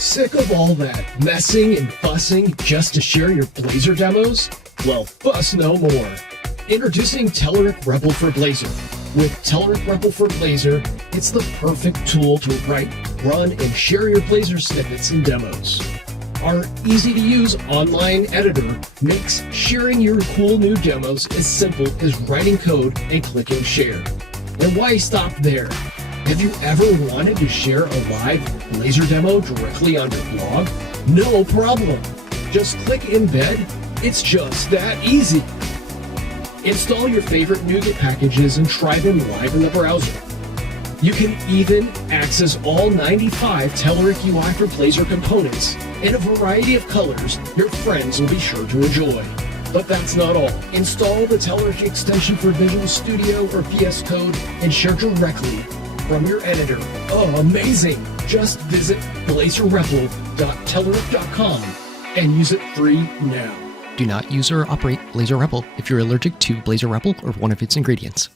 Sick of all that messing and fussing just to share your Blazor demos? Well, fuss no more. Introducing Telerik REPL for Blazor. With Telerik REPL for Blazor, it's the perfect tool to write, run, and share your Blazor snippets and demos. Our easy-to-use online editor makes sharing your cool new demos as simple as writing code and clicking share. And why stop there? Have you ever wanted to share a live Blazor demo directly on your blog? No problem. Just click embed. It's just that easy. Install your favorite NuGet packages and try them live in the browser. You can even access all 95 Telerik UI for Blazor components in a variety of colors your friends will be sure to enjoy. But that's not all. Install the Telerik extension for Visual Studio or VS Code and share directly from your editor. Oh, amazing! Just visit blazorrepl.telerik.com and use it free now. Do not use or operate Blazor REPL if you're allergic to Blazor REPL or one of its ingredients.